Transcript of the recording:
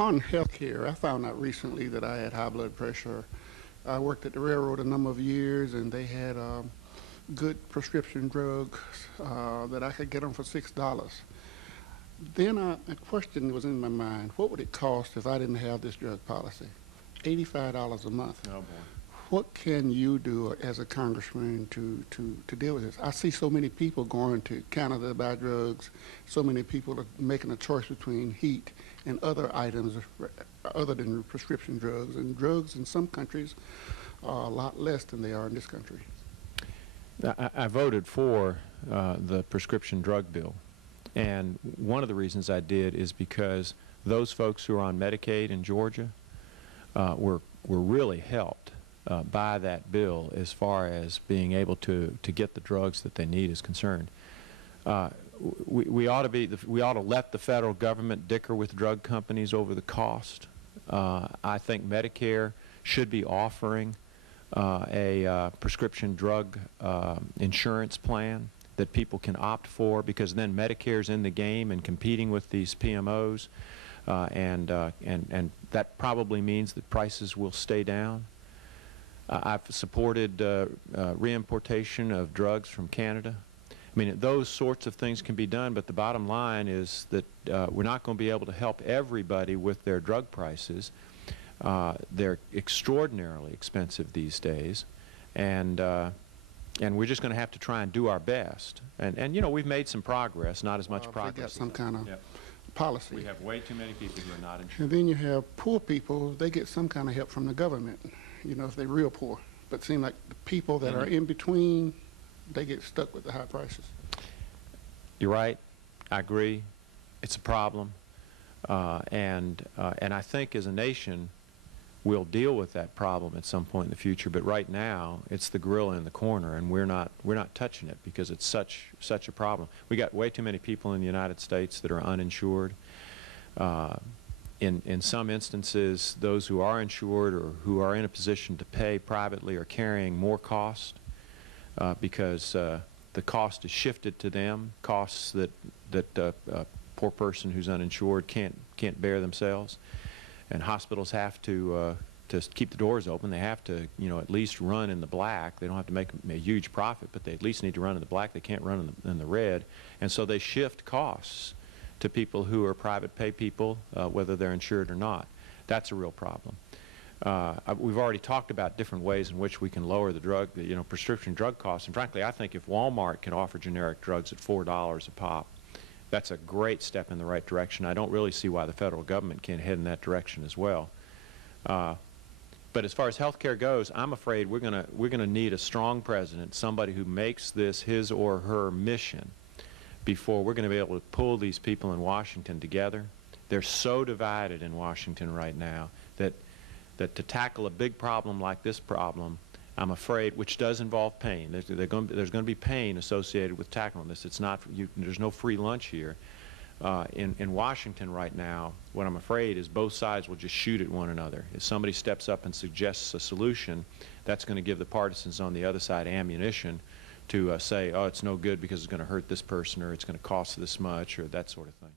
On health care, I found out recently that I had high blood pressure. I worked at the railroad a number of years, and they had good prescription drugs that I could get them for $6. Then a question was in my mind: what would it cost if I didn't have this drug policy? $85 a month. Oh boy. What can you do as a congressman to deal with this? I see so many people going to Canada to buy drugs. So many people are making a choice between heat and other items other than prescription drugs. And drugs in some countries are a lot less than they are in this country. I voted for the prescription drug bill. And one of the reasons I did is because those folks who are on Medicaid in Georgia were really helped by that bill as far as being able to get the drugs that they need is concerned. We ought to let the federal government dicker with drug companies over the cost. I think Medicare should be offering a prescription drug insurance plan that people can opt for, because then Medicare's in the game and competing with these PMOs, and that probably means that prices will stay down. I've supported reimportation of drugs from Canada. I mean, those sorts of things can be done, but the bottom line is that we're not going to be able to help everybody with their drug prices. They're extraordinarily expensive these days, and we're just going to have to try and do our best. And you know, we've made some progress, not as much progress. They got some kind of policy. We have way too many people who are not insured. And then you have poor people. They get some kind of help from the government, you know, if they're real poor. But it seems like the people that are in between, they get stuck with the high prices. You're right. I agree. It's a problem. And I think as a nation, we'll deal with that problem at some point in the future. But right now, it's the gorilla in the corner, and we're not touching it because it's such a problem. We got way too many people in the United States that are uninsured. In some instances, those who are insured or who are in a position to pay privately are carrying more cost because the cost is shifted to them, costs that a poor person who's uninsured can't bear themselves. And hospitals have to keep the doors open. They have to, you know, at least run in the black. They don't have to make a huge profit, but they at least need to run in the black. They can't run in the red. And so they shift costs to people who are private pay people, whether they're insured or not. That's a real problem. We've already talked about different ways in which we can lower the prescription drug costs. And frankly, I think if Walmart can offer generic drugs at $4 a pop, that's a great step in the right direction. I don't really see why the federal government can't head in that direction as well. But as far as health care goes, I'm afraid we're gonna need a strong president, somebody who makes this his or her mission, before we're going to be able to pull these people in Washington together. They're so divided in Washington right now that to tackle a big problem like this problem, I'm afraid, which does involve pain. There's going to be pain associated with tackling this. It's not, there's no free lunch here. In Washington right now, what I'm afraid is both sides will just shoot at one another. If somebody steps up and suggests a solution, that's going to give the partisans on the other side ammunition to say, oh, it's no good because it's going to hurt this person, or it's going to cost this much, or that sort of thing.